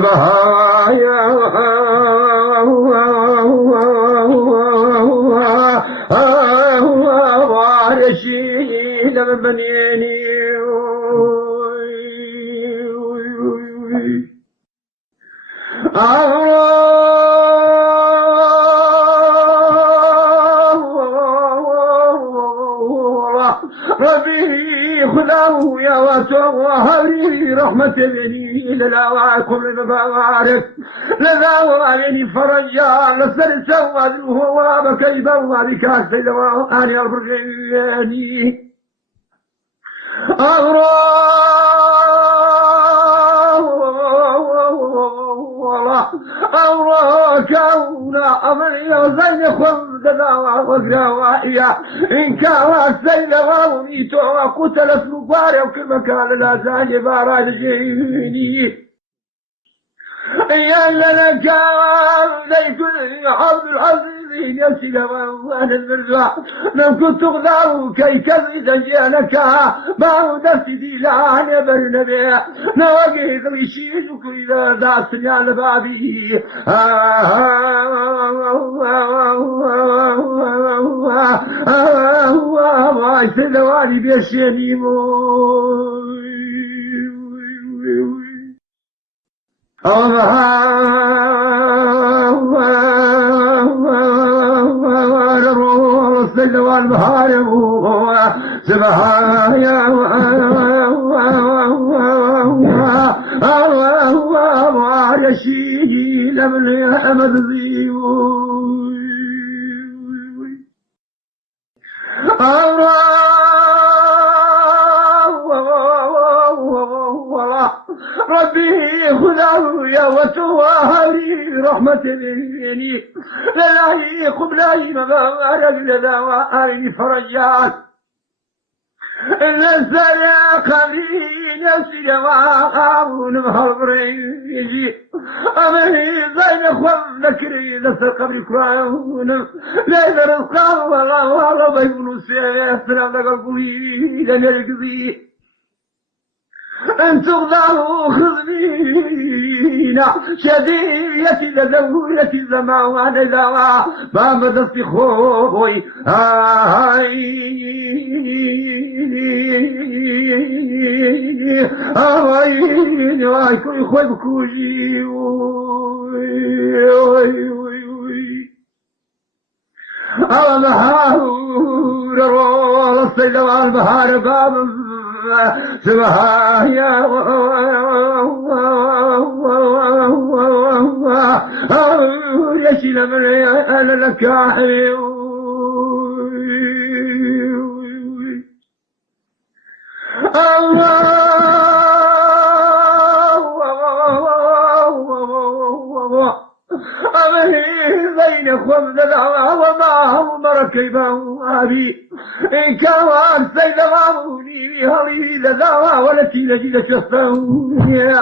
سبهايا وارشيني لما بنيني ربي خذاه يا وهذه رحمة مني للاواكم المبارك لذاواني فرجا لسر سواد هو بكيبا وبكاس لواني البرجاني الله كونا أمني وزين خذ دلاوة وقراوائية إن كانت سيدة ونيتو وقتلت مبارة وكل مكان لا زاني باراج جيني يا لنا كان ليت عبد العزيز يسير وانا المرزا لو كنت غداه كي كذب جانك ما نفسي لا نبر نبيع نواجه ويشيل كل ذا سنيان بابي ما سلواني بيشيني والبهار سبحايا وارشيني لمن يحمد ربي خذاه يا وتوهري رحمة مني للاهي قبلي مبارك لذوائي فرجات لسيا قليل يسير وعاون بهالبريجي أمني زين أخوان ذكري لسر قبري كراون ليس رزقا والله بيقولوا سيسر لك القليل يرقضي أن تغضاه خذنينا شديدة لدولة زمان دوا ما بدست خوي واي كل خوي بكوجي البهار روى السيدة البهار باب سبحايا يشيل من أنا لك بين خمد وما هم ركبه أبي إن كان سيد غاموني هذه لذا والتي لجد شفاوني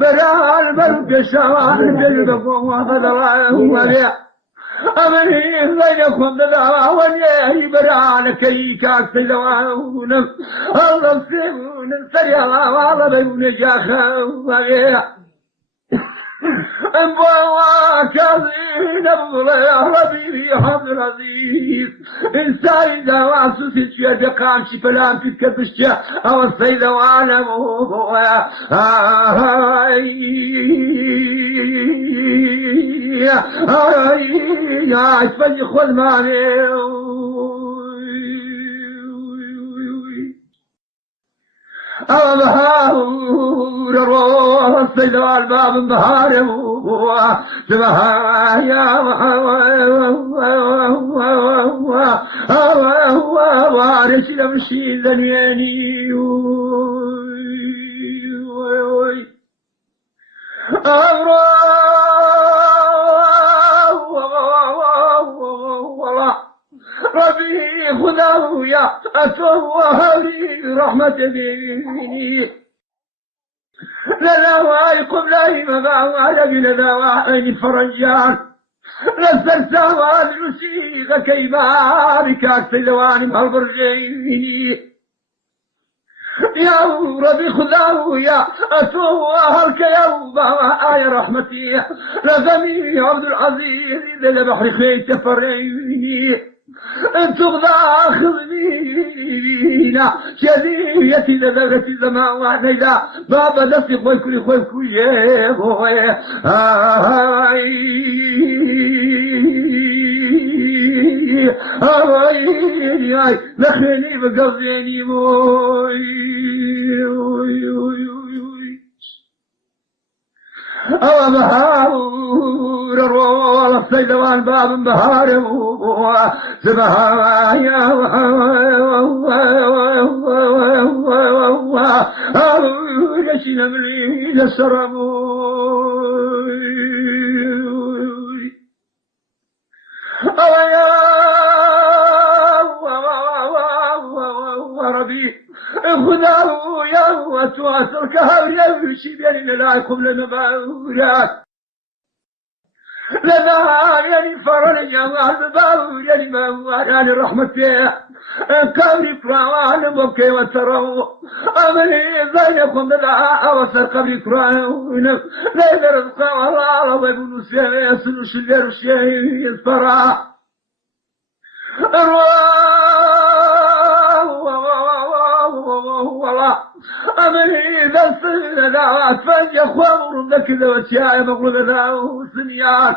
برا الملك شوان جلبه وغدره وليا أمني بينكم دلا ونيا برا لكي كاك سيدوان الله سيون سريا والله بيون جاخا وليا أبوا كاظين أبولا ربي حمد العزيز إنسان دوا سوسي شيا دقام شي فلان في كبشة أو السيدة وأنا أبوها يا أسفل خذ ماني البهار روح السيدة الباب البهار سبحايا وارش لمشي ذنياني ربي خذاه يا أتوهري رحمة ديني للاواي قبلي مباوالك لذاوائي فرجان لسرسوان نسيغ كيبارك أكسلواني مهالبرجيني يا ربي خذاه يا أتوهلك يا بابا يا رحمتي لغني عبد العزيز إذا بحر خيت تفري انت خذنينا شديتي لذرتي زمان وعنيدا بابا نفسي خوي كل خوي كوي بوي هاي لخيني بقضيني موي أو بهار الروال الصيدوان باب بهار زبهايا يشين من السرموي أو يا ربي خذاه يا وتواصل كهوريا وشي بين لا يقوم لنا باورات لنا يعني فرن جمال باوريا ما يعني رحمته كوري فران مبكي وتروا أمني زينكم لا أوصل قبري فران لا يدرس الله ويقولوا سيسلوا شلير شيء يسفرا والله أمني إذا صلنا دعوات فانجا خوامر ذاك الوشياء مغلوب ذا وسنيات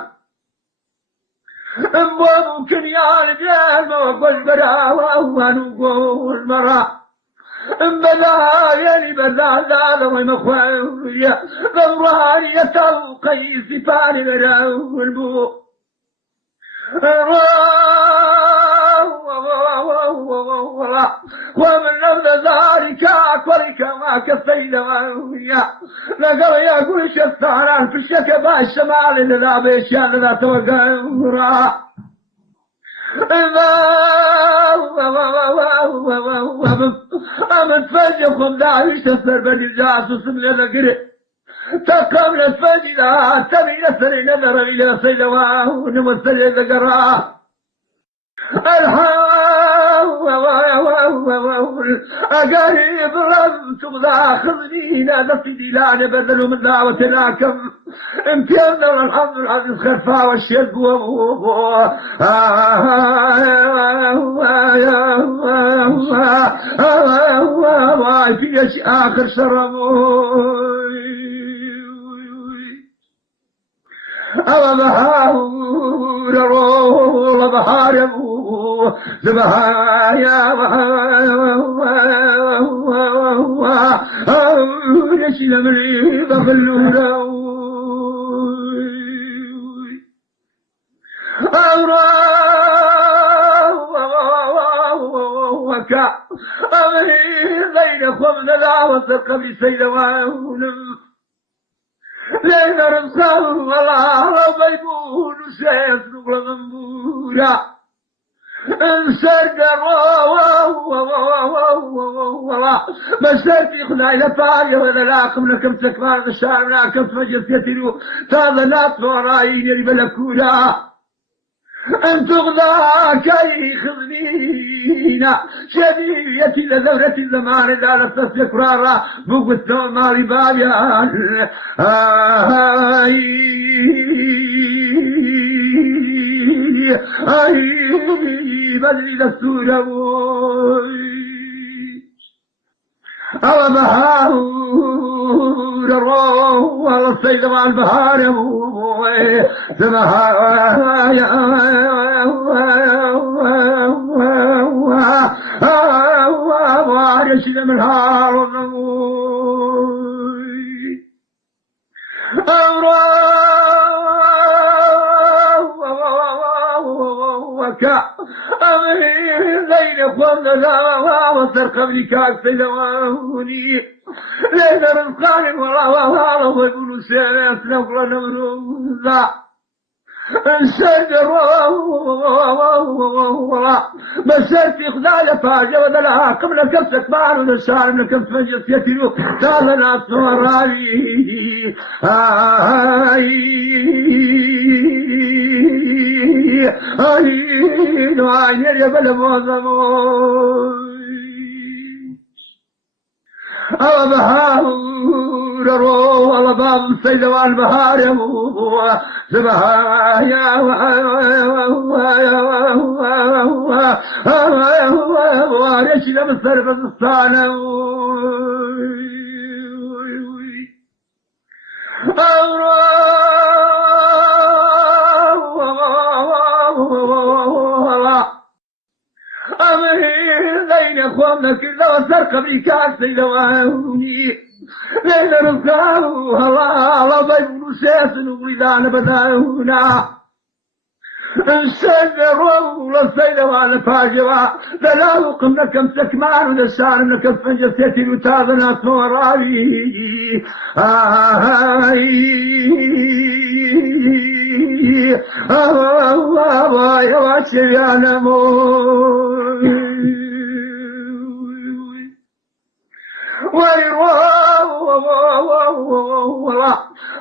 أمبو كنيان جال موقف برا وانوقو المرا بلا يعني بلا لا ومخويا غوراني يتوقي سفاني لنا والبو ومن نبذ ذلك أكبرك ما كفينا ويا لقد يقول شفتانا في الشكبة الشمال لذا بيشان لذا توقع أمن فجأكم داعي تسر بني الجاسوس من القرئ تقبل الفجلة تبي نسري نظر إلى سيلواه ونمثل ذكراه أقارب رمتم ذا خذني لا نفسي لا نبذل من دعوة لكم امتيازنا الحمد العزيز خرفا والشيخ وابوه في آخر شرموه أو بهار الروح بهار أبوه زبهايا نشيل من ضفلونا وكا أمي بين خمنا لا وثق بسيدوان لين رمسان والله بيبون سيسلق لغنبورا انسرد والله مسرتي خلاي لفاقي ولا لاقم لكم سكبان الشارع لاكم فجر يتلو تاذا لا ترايين اللي بلكولا انت غذاك يخذنينا شديتي لذورة الزمان لا لفت يكرارا بوق الثوم ماري باليان بدري دستورة أو بهار الروح والصيد مع البهار يشيل من هار وكا أمين زين أخواننا لا وصر قبلي كاكسي لواني لين رزقاني والله ويقولوا سيريس نقل نمروزا انسرد والله مسرتي خلال فاجة ودلها قبل كفة معنا نسار من كفة جسيتي له تالا ناس ورالي نوعي يا بلا موزموي أو بهار رو والله باب السيدوان بهار يا سبها يا واريش لم الصرف الصانة أمين لين أخواننا كذا وسرق بيكاس سيدواني لين رفقاو الله ضيب نسيس نغلدان بداونا انسجروا للسيدوان فاجرا دلالو قمنا كم تكمان ودسان لك الفنجتي وتابنا توراري يا واسر يا نمو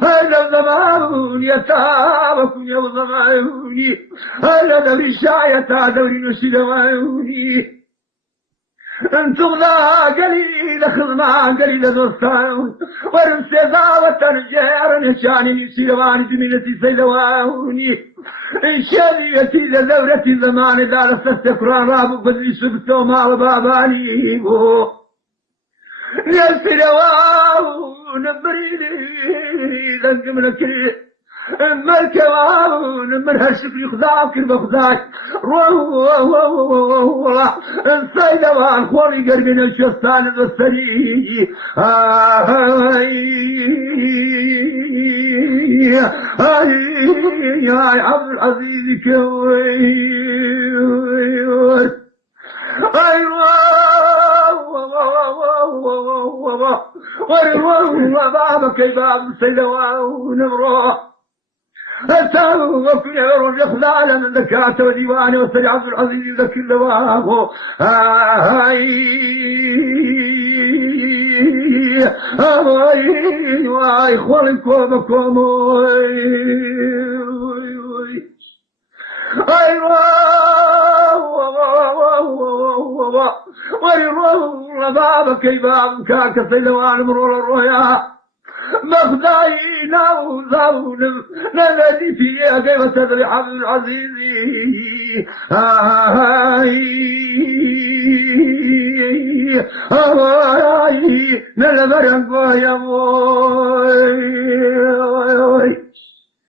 هذا الزمان يتابكم يا زماني هذا دوري الشاية دوري نسيدواني انتم ذا قليل خدمان قليل دوستان ورمسي ذاوة رجال نشاني نسيدواني دمينتي سيدواني شاديتي لدورتي زمان دار استفران رابو بدلي سبتو مع باباني يا الفروان بريلي ذنق منك الكوان من هالشكل خذاك بخذاك روح السيدوان خوري قرقنا الشستان السري يا عبد العزيز كوي والله بابك باب سيدوان نمره التوقف يرجع خلالا من ذكاته وديواني وسري عبد العزيز ذكي اللوابه واي خولكم بكم وروا بابك باب كاك سيدوان مرور الرؤيا مخداينا وزاون نبدي فيها كيف تدري عبد العزيز نلبرن يا موي